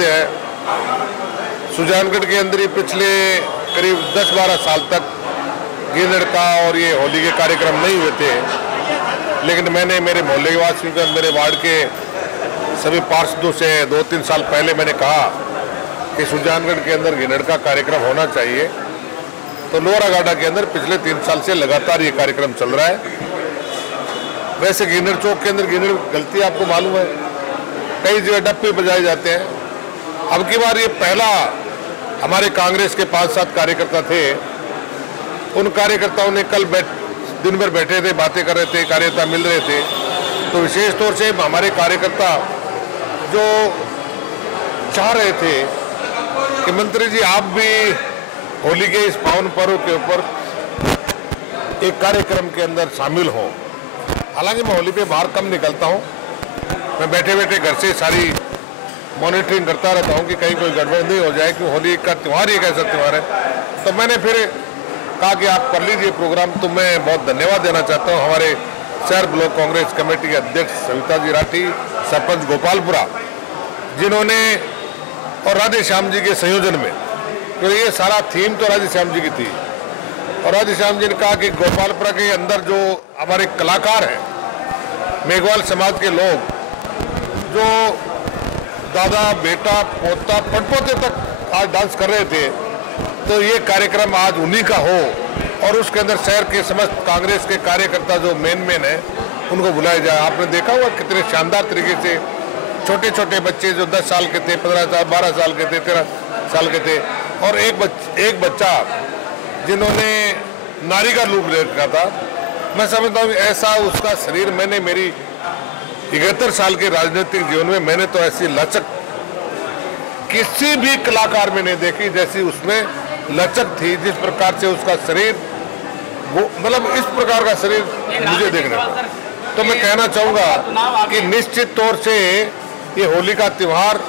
जानते हैं, सुजानगढ़ के अंदर ही पिछले करीब 10-12 साल तक गीदड़ का और ये होली के कार्यक्रम नहीं हुए थे। लेकिन मैंने मेरे मोहल्ले के वासियों का, मेरे वार्ड के सभी पार्षदों से 2-3 साल पहले मैंने कहा कि सुजानगढ़ के अंदर गीदड़ का कार्यक्रम होना चाहिए। तो लोहरागाड़ा के अंदर पिछले 3 साल से लगातार ये कार्यक्रम चल रहा है। वैसे गीदड़ चौक के अंदर गीदड़ गलती आपको मालूम है, कई जगह डप्पे बजाए जाते हैं। अब की बार ये पहला, हमारे कांग्रेस के 5-7 कार्यकर्ता थे, उन कार्यकर्ताओं ने कल दिन भर बैठे थे, बातें कर रहे थे, कार्यकर्ता मिल रहे थे। तो विशेष तौर से हमारे कार्यकर्ता जो चाह रहे थे कि मंत्री जी आप भी होली के इस पावन पर्व के ऊपर एक कार्यक्रम के अंदर शामिल हो। हालांकि मैं होली पे बाहर कम निकलता हूँ, मैं बैठे बैठे घर से सारी मॉनिटरिंग करता रहता हूँ कि कहीं कोई गड़बड़ नहीं हो जाए, कि होली का त्यौहार ही एक ऐसा त्यौहार है। तो मैंने फिर कहा कि आप कर लीजिए प्रोग्राम। तो मैं बहुत धन्यवाद देना चाहता हूँ हमारे शहर ब्लॉक कांग्रेस कमेटी के अध्यक्ष सविता जी राठी, सरपंच गोपालपुरा, जिन्होंने, और राधे श्याम जी के संयोजन में, तो ये सारा थीम तो राधे श्याम जी की थी। और राधे श्याम जी ने कहा कि गोपालपुरा के अंदर जो हमारे कलाकार हैं, मेघवाल समाज के लोग, जो दादा बेटा पोता पड़पोते तक आज डांस कर रहे थे, तो ये कार्यक्रम आज उन्हीं का हो और उसके अंदर शहर के समस्त कांग्रेस के कार्यकर्ता जो मेन है उनको बुलाया जाए। आपने देखा हुआ कितने शानदार तरीके से छोटे छोटे बच्चे जो 10 साल के थे, 15 साल, 12 साल के थे, 13 साल के थे, और एक बच्चा जिन्होंने नारी का रूप ले रखा था। मैं समझता हूँ ऐसा उसका शरीर, मैंने मेरी 71 साल के राजनीतिक जीवन में मैंने तो ऐसी लचक किसी भी कलाकार में नहीं देखी जैसी उसमें लचक थी। जिस प्रकार से उसका शरीर, वो मतलब इस प्रकार का शरीर मुझे देखने को। तो मैं कहना चाहूँगा कि निश्चित तौर से ये होली का त्यौहार,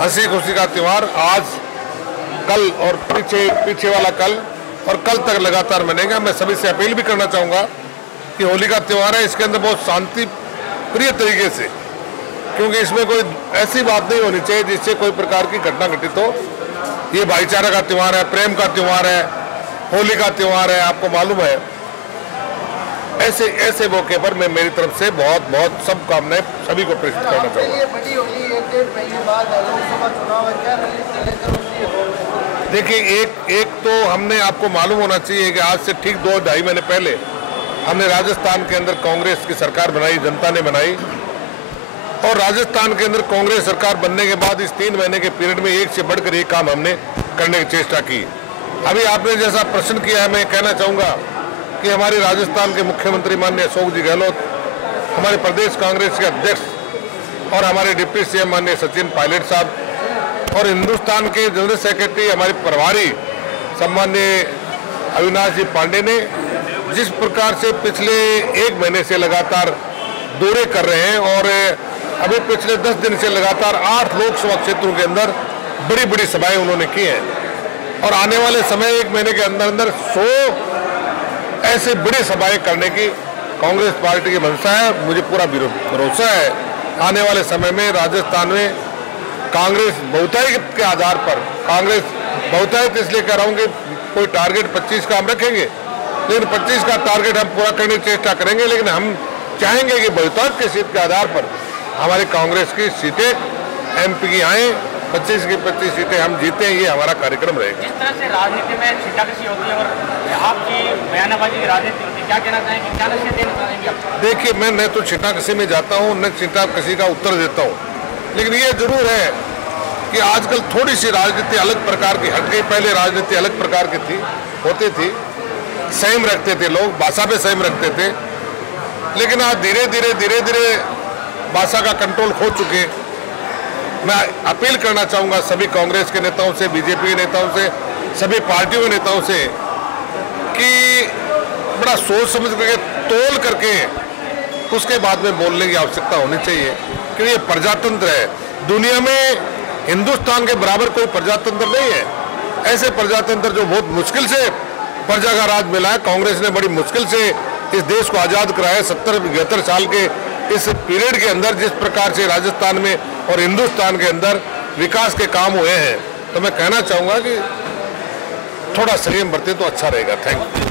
हंसी खुशी का त्यौहार आज, कल और पीछे वाला कल और कल तक लगातार मनेगा। मैं सभी से अपील भी करना चाहूँगा कि होली का त्यौहार है, इसके अंदर बहुत शांति प्रिय तरीके से, क्योंकि इसमें कोई ऐसी बात नहीं होनी चाहिए जिससे कोई प्रकार की घटना घटित हो। ये भाईचारा का त्यौहार है, प्रेम का त्यौहार है, होली का त्यौहार है। आपको मालूम है, ऐसे मौके पर मैं मेरी तरफ से बहुत बहुत शुभकामनाएं सभी को प्रेषित करना चाहूँगा। देखिए, एक तो हमने, आपको मालूम होना चाहिए कि आज से ठीक 2-2.5 महीने पहले हमने राजस्थान के अंदर कांग्रेस की सरकार बनाई, जनता ने बनाई। और राजस्थान के अंदर कांग्रेस सरकार बनने के बाद इस 3 महीने के पीरियड में एक से बढ़कर एक काम हमने करने की चेष्टा की। अभी आपने जैसा प्रश्न किया है, मैं कहना चाहूँगा कि हमारे राजस्थान के मुख्यमंत्री माननीय अशोक जी गहलोत, हमारे प्रदेश कांग्रेस के अध्यक्ष और हमारे डिप्टी सीएम माननीय सचिन पायलट साहब, और हिंदुस्तान के जनरल सेक्रेटरी हमारे प्रभारी सम्माननीय अविनाश जी पांडे ने जिस प्रकार से पिछले 1 महीने से लगातार दौरे कर रहे हैं, और अभी पिछले 10 दिन से लगातार 8 लोकसभा क्षेत्रों के अंदर बड़ी बड़ी सभाएं उन्होंने की हैं, और आने वाले समय 1 महीने के अंदर अंदर 100 ऐसे बड़ी सभाएं करने की कांग्रेस पार्टी की मंशा है। मुझे पूरा भरोसा है आने वाले समय में राजस्थान में कांग्रेस बहुतायत के आधार पर, कांग्रेस बहुतायत इसलिए कह रहा हूँ कि कोई टारगेट 25 का हम रखेंगे, लेकिन 25 का टारगेट हम पूरा करने की चेष्टा करेंगे, लेकिन हम चाहेंगे कि बहुतायत की सीट के आधार पर हमारे कांग्रेस की सीटें एमपी की आए, 25 की 25 सीटें हम जीते, ये हमारा कार्यक्रम रहेगा। जिस तरह से राजनीति में छींटाकशी होती है और आपकी बयानबाजी की राजनीति होती है, क्या कहना चाहेंगे, क्या नसीहत देना चाहेंगे आप? देखिए, मैं न तो छींटाकशी में जाता हूँ, न छींटाकशी का उत्तर देता हूँ, लेकिन ये जरूर है कि आजकल थोड़ी सी राजनीति अलग प्रकार की हट गई। पहले राजनीति अलग प्रकार की होती थी, संयम रखते थे लोग, भाषा पे संयम रखते थे, लेकिन आज धीरे धीरे भाषा का कंट्रोल खो चुके। मैं अपील करना चाहूँगा सभी कांग्रेस के नेताओं से, बीजेपी के नेताओं से, सभी पार्टियों के नेताओं से कि बड़ा सोच समझ करके, तोल करके उसके बाद में बोलने की आवश्यकता होनी चाहिए, क्योंकि ये प्रजातंत्र है। दुनिया में हिंदुस्तान के बराबर कोई प्रजातंत्र नहीं है। ऐसे प्रजातंत्र जो बहुत मुश्किल से प्रजा का राज मिला है, कांग्रेस ने बड़ी मुश्किल से इस देश को आज़ाद कराया। 70-72 साल के इस पीरियड के अंदर जिस प्रकार से राजस्थान में और हिंदुस्तान के अंदर विकास के काम हुए हैं, तो मैं कहना चाहूँगा कि थोड़ा संयम बरते तो अच्छा रहेगा। Thank you.